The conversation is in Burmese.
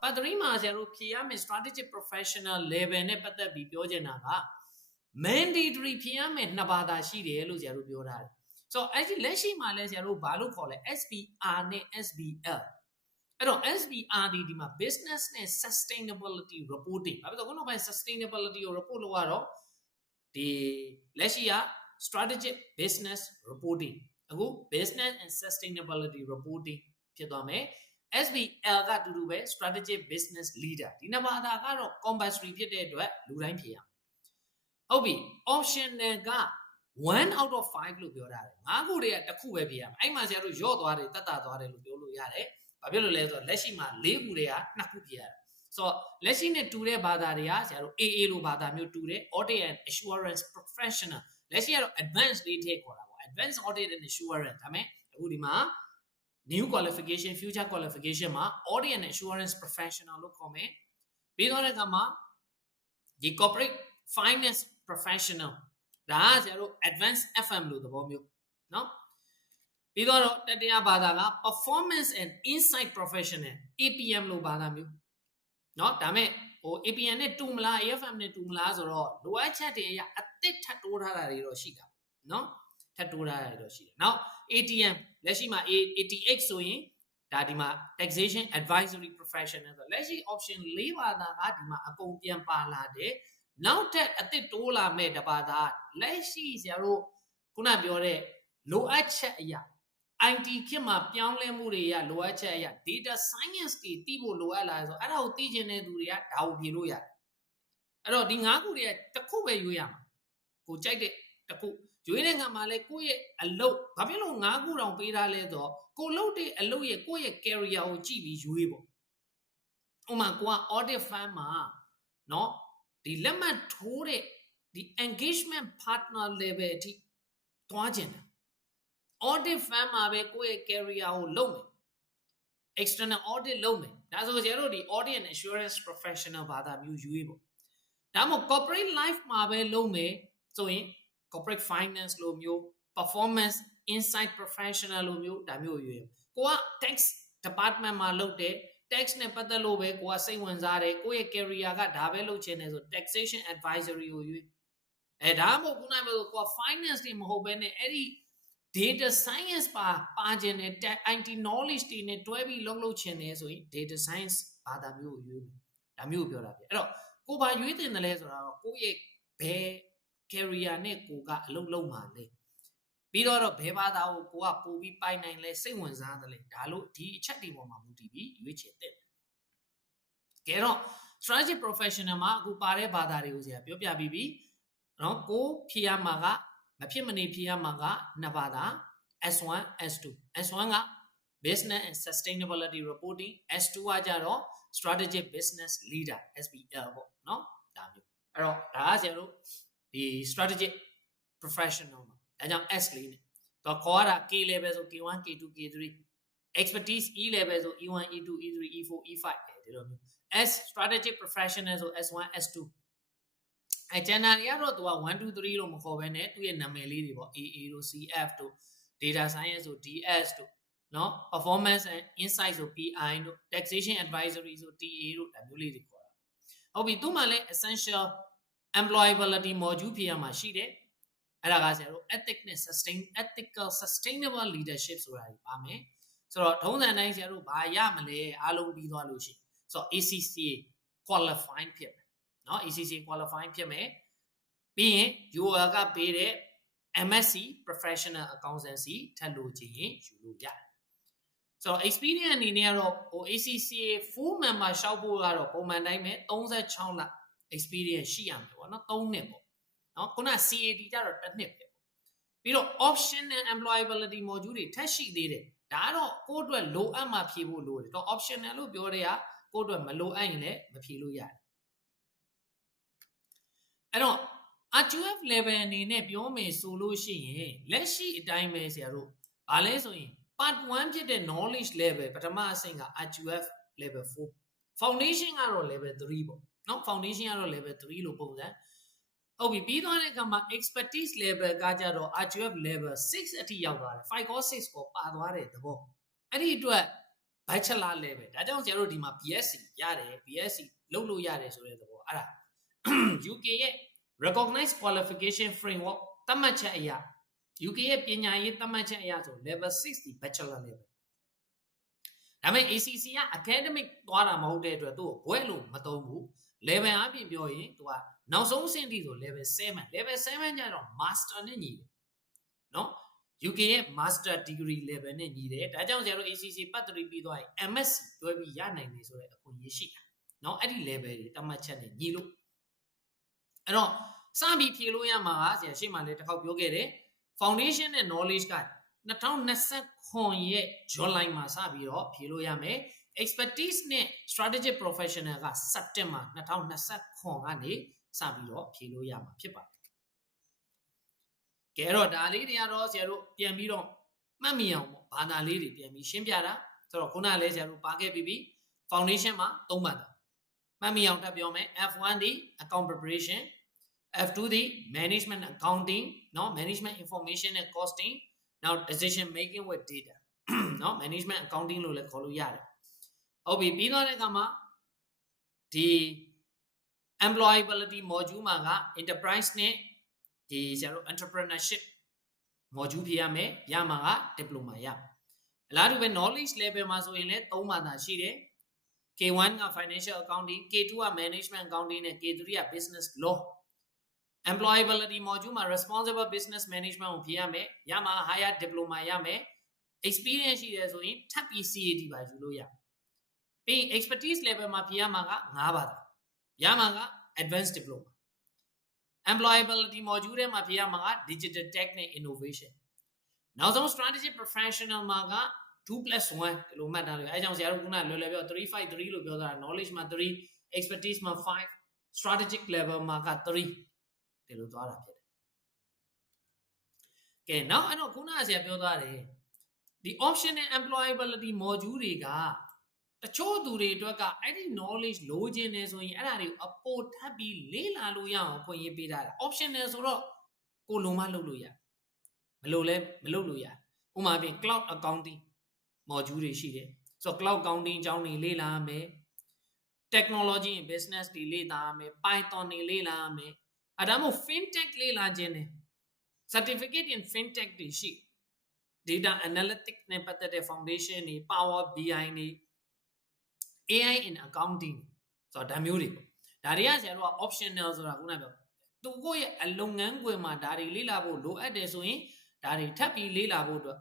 But the reason PM strategic professional level နဲ့ပတ်သက်ပြီးပြောချင်တာက mandatory PM နဲ့နှစ်ဘာသာရှိတယ်လို့ဆရာတို့ပြောထားတယ် so အဲ့ဒီလက်ရှိမှာလဲဆရာတို့ဘာလို့ခေါ်လဲ SBR နဲ့ SBL အဲ့တော့ SBR ဒီမှာ business နဲ့ sustainability reporting ဘာဖြစ်လို့ခုနောက်ပိုင်း sustainability ကို report လုပ်ရတော့ဒီလက်ရှိက strategic business reporting အခု business and sustainability reporting ဖြစ်သွားမယ် SBL ကတူတူပဲ strategic business leader ဒီနှစ်ဘာသာကတော့ compulsory ဖြစ်တဲ့အတွက်လူတိုင်းဖြေရဟုတ်ပြီ optional က 1 out of 5 လို့ပြောထားတယ်၅ခုတည်းကတစ်ခုပဲဖြေရမယ်အဲ့မှာဆရာတို့ရော့သွားတယ်တတ်တာသွားတယ်လို့ပြောလို့ရတယ်ဘာဖြစ်လို့လဲဆိုတော့လက်ရှိမှာ၄ခုတည်းက2ခုဖြေရတယ်ဆိုတော့လက်ရှိနဲ့တူတဲ့ဘာသာတွေကဆရာတို့ AA လို့ဘာသာမျိုးတူတယ် audit and assurance professional လက်ရှိကတော့ advanced လေးထည့်ခေါ်တာပေါ့ advanced audit and assurance ဒါမဲ့အခုဒီမှာ new qualification future qualification မှာ audit and assurance professional လို့ခေါ်မယ်ပြီးတော့တဲ့အခါမှာဒီ corporate finance professional ဒါကဆရာတို့ advanced FM လို့သဘောမျိုးเนาะပြီးတော့တတိယဘာသာက performance and insight professional APM လို့ဘာသာမျိုးเนาะဒါမဲ့ဟို APM နဲ့တူမလား AFM နဲ့တူမလားဆိုတော့လိုအပ်ချက်တွေအရအသစ်ထပ်တိုးထားတာတွေတော့ရှိတာเนาะထပ်တိုးထားတာတွေတော့ရှိတယ်နောက် ATM လက်ရှိမှာ ATX ဆိုရင်ဒါဒီမှာ taxation advisory professional ဆိုလက်ရှိ option ၄ဘာသာကဒီမှာအကုန်ပြန်ပါလာတယ်နောက်ထပ်အသစ်တိုးလာမဲ့တဘာသာလက်ရှိဆရာတို့ခုနပြောတဲ့လိုအပ်ချက်အရာ IT ခေတ်မှာပြောင်းလဲမှုတွေရလိုအပ်ချက်အရာ data science တွေသိဖို့လိုအပ်လာဆိုအဲ့ဒါကိုသိချင်တဲ့သူတွေကဒါကိုဖြေလို့ရတယ်အဲ့တော့ဒီ၅ခုတွေကတစ်ခုပဲရွေးရမှာကိုကြိုက်တဲ့တစ်ခုရွေးတဲ့ငါမှာလဲကိုယ့်ရဲ့အလုပ်ဘာဖြစ်လို့၅ခုတောင်ပေးထားလဲဆိုတော့ကိုလုပ်တဲ့အလုပ်ရဲ့ကိုယ့်ရဲ့ career ကိုကြည့်ပြီးရွေးပေါ့ဥပမာကိုက audit firm မှာเนาะဒီလက်မှတ်ထိုးတဲ့ဒီ engagement partner level အထိသွားကျင်တာ audit firm မှာပဲကိုယ့်ရဲ့ career ကိုလုပ်မယ် external audit လုပ်မယ်ဒါဆိုကျတော့ဒီ audit and assurance professional ဘာသာမျိုးရွေးပေါ့ဒါမှမဟုတ် corporate life မှာပဲလုပ်မယ်ဆိုရင် corporate finance လိုမျိုး performance insight professional လိုမျိုးဒါမျိုးရွေးကိုက tax department မှာလုပ်တယ်tax နဲ့ပတ်သက်လို့ပဲကိုကစိတ်ဝင်စားတယ်ကိုယ့်ရဲ့ career ကဒါပဲလုပ်ချင်တယ်ဆို taxation advisory ကိုရွေးဒါမှမဟုတ်ခုနကပြောကိုက finance တွေမဟုတ်ဘဲနဲ့အဲ့ဒီ data science ပါချင်တယ် IT knowledge တွေနဲ့တွဲပြီးလုပ်ချင်တယ်ဆိုရင် data science ဘာသာမျိုးကိုရွေးဒါမျိုးကိုပြောတာပြအဲ့တော့ကိုဘာရွေးတင်တယ်လဲဆိုတာတော့ကိုယ့်ရဲ့ဘယ် career နဲ့ကိုကအလုပ်လုပ်မှာလဲပြီးတော့ဘယ်ဘာသာကိုကိုကပို့ပြီးပိုင်နိုင်လဲစိတ်ဝင်စားတယ်လေဒါလို့ဒီအချက်တွေပေါ်မှာမူတည်ပြီးရွေးချယ်တဲ့ကဲတော့ strategic professional မှာအခုပါတဲ့ဘာသာတွေကိုဆရာပြောပြပြီးပြီနော်ကိုဖြေရမှာကမဖြစ်မနေဖြေရမှာကနှစ်ဘာသာ S1 S2 S1 က business and sustainability reporting S2 ကကြတော့ strategic business leader SBL ပေါ့နော်ဒါမျိုးအဲ့တော့ဒါကဆရာတို့ဒီ strategic professional မှာဒါကြောင့် S လေးနဲ့တော့ခေါ်ရတာ K level ဆို K1 K2 K3 expertise E level ဆို E1 E2 E3 E4 E5 ဒီလိုမျိုး S strategic professional ဆို S1 S2 ကျန်တာတွေကတော့သူက1 2 3လို့မခေါ်ဘဲနဲ့သူ့ရဲ့နာမည်လေးတွေပေါ့ AA တို့ CF တို့ data science တို့ DS တို့เนาะ performance and insight ဆို PI တို့ taxation advisory ဆို TA တို့ဒါမျိုးလေးတွေခေါ်တာဟုတ်ပြီသူ့မှာလည်း essential employability module ဖြေရမှာရှိတယ်အဲ့ဒါကဆရာတို့ ethical sustainable leadership ဆိုတာတွေပါမယ်ဆိုတော့ထုံးစံတိုင်းဆရာတို့ဘာရမလဲအားလုံးပြီးသွားလို့ရှိရင်ဆိုတော့ ACCA qualify ဖြစ်မယ်เนาะ ACCA qualify ဖြစ်မယ်ပြီးရင် UOL ကပေးတဲ့ MSc professional accountancy ထပ်လို့ချင်းယူလို့ရတယ်ဆိုတော့ experience အနေနဲ့ကတော့ဟို ACCA full member ရှောက်ဖို့ကတော့ပုံမှန်တိုင်းပဲ36လ experience ရှိရမယ်ပေါ့နော်3နှစ်ပေါ့နော်ခုန CAD ကြတော့1နှစ်ပဲပြီးတော့ optional employability module တွေထပ်ရှိသေးတယ်ဒါကတော့ကိုယ့်အတွက်လိုအပ်မှဖြေဖို့လိုတယ်တော့ optional လို့ပြောတဲ့ကကိုယ့်အတွက်မလိုအပ်ရင်လည်းမဖြေလို့ရတယ်အဲ့တော့ RQF level အနေနဲ့ပြောမယ်ဆိုလို့ရှိရင်လက်ရှိအတိုင်းပဲဆရာတို့ဗာလဲဆိုရင် part 1ဖြစ်တဲ့ knowledge level ပထမအဆင့်က RQF level 4 foundation ကတော့ level 3ပေါ့နော် foundation ကတော့ level 3လို့ပုံစံဟုတ်ပြီပြီးသွားတဲ့အခါမှာ expertise level ကကြတော့ RQF level 6အထိရောက်သွားတယ်5 or 6ကိုပါသွားတဲ့သဘောအဲ့ဒီအတွက် bachelor level ဒါကြောင့်ဆရာတို့ဒီမှာ BSc ရတယ် BSc လုပ်လို့ရတယ်ဆိုတဲ့သဘောအဲ့ဒါ UK ရဲ့ recognized qualification framework သတ်မှတ်ချက်အရာ UK ရဲ့ပညာရေးသတ်မှတ်ချက်အရာဆို level 6ဒီ bachelor level ဒါပေမဲ့ ACC က academic သွားတာမဟုတ်တဲ့အတွက်သူ့ကိုဘွဲ့လို့မသုံးဘူး level အပြင်ပြောရင်သူကနောက်ဆုံးအဆင့်ထိဆို level 7 level 7ကျတော့ master နဲ့ညီတယ်နော် UK ရဲ့ master degree level နဲ့ညီတယ်ဒါကြောင့်ဆရာတို့ ACC ပတ်3ပြီးသွားရင် MSc တွဲပြီးရနိုင်တယ်ဆိုတဲ့အခွင့်အရေးရှိတာနော်အဲ့ဒီ level တွေတတ်မှတ်ချက်နဲ့ညီလို့အဲ့တော့စပြီးဖြေလို့ရမှာကဆရာရှေ့မှာလည်းတစ်ခေါက်ပြောခဲ့တယ် foundation နဲ့ knowledge က2029ရဲ့ July မှာစပြီးတော့ဖြေလို့ရမယ် expertise နဲ့ strategic professional က September 2029ကနေစပြီးတော့ဖြေလို့ရမှာဖြစ်ပါတယ်ကဲတော့ဒါလေးတွေကတော့ဆရာတို့ပြန်ပြီးတော့မှတ်မိအောင်ပေါ့ဘာသာလေးတွေပြန်ပြီးရှင်းပြတာဆိုတော့ခုနကလည်းဆရာတို့ပါခဲ့ပြီးပြီ foundation မှာ3မှတ်တာမှတ်မိအောင်တက်ပြောမယ် F1 ဒီ account preparation F2 ဒီ management accounting เนาะ management information and costing now decision making with data เนาะ management accounting လို့လည်းခေါ်လို့ရတယ်ဟုတ်ပြီပြီးသွားတဲ့အခါမှာဒီ employability module မှာက enterprise နဲ့ဒီဆရာတို့ entrepreneurship module ဖြေရမယ်ရမှာက diploma ရအလားတူပဲ knowledge level မှာဆိုရင်လည်း3မှသာရှိတယ် K1 က financial accounting K2 က management accounting နဲ့ K3 က business law employability module မှာ responsible business management ကိုဖြေရမယ်ရမှာ higher diploma ရမယ် experience ရှိတယ်ဆိုရင်ထပ်ပြီး CAT ပါယူလို့ရပြီး expertise level မှာဖြေရမှာက5ပါးရမှာက advanced diploma employability module ထဲမှာဖြေရမှာက digital tech နဲ့ innovation နောက်ဆုံး strategic professional မှာက 2+1 ဒီလိုမှတ်ထားလို့အဲကြောင့်ဆရာတို့ကလွယ်လွယ်ပြော353လို့ပြောတာ knowledge မှာ3 expertise မှာ5 strategic level မှာက3ဒီလိုသွားတာဖြစ်တယ်ကဲနောက်အဲ့တော့ခုနကဆရာပြောသွားတယ်ဒီ optional employability module တွေကတချို့သူတွေအတွက်ကအဲ့ဒီ knowledge လိုချင်နေဆိုရင်အဲ့ဒါတွေကိုအပေါ်ထပ်ပြီးလေ့လာလို့ရအောင်ဖွင့်ရေးပေးထားတာ optional ဆိုတော့ကိုလုံးမလုပ်လို့ရမလို့လဲမလုပ်လို့ရဥပမာဖြင့် cloud accounting module တွေရှိတယ်ဆိုတော့ cloud accounting အကြောင်းတွေလေ့လာရမယ် technology and business တွေလေ့လာရမယ် Python တွေလေ့လာရမယ်အဲ့ဒါမို့ fintech လေ့လာခြင်းနဲ့ certificate in fintech တွေရှိ data analytics နဲ့ပတ်သက်တဲ့ foundation တွေ Power BI တွေ AI in accounting ဆိုတော့ဒါမျိုးတွေပေါ့ဒါတွေကဆရာတို့က optional ဆိုတာခုနပြောသူကိုယ့်ရဲ့အလုပ်ငန်းခွင်မှာဒါတွေလေ့လာဖို့လိုအပ်တယ်ဆိုရင်ဒါတွေထပ်ပြီးလေ့လာဖို့အတွက်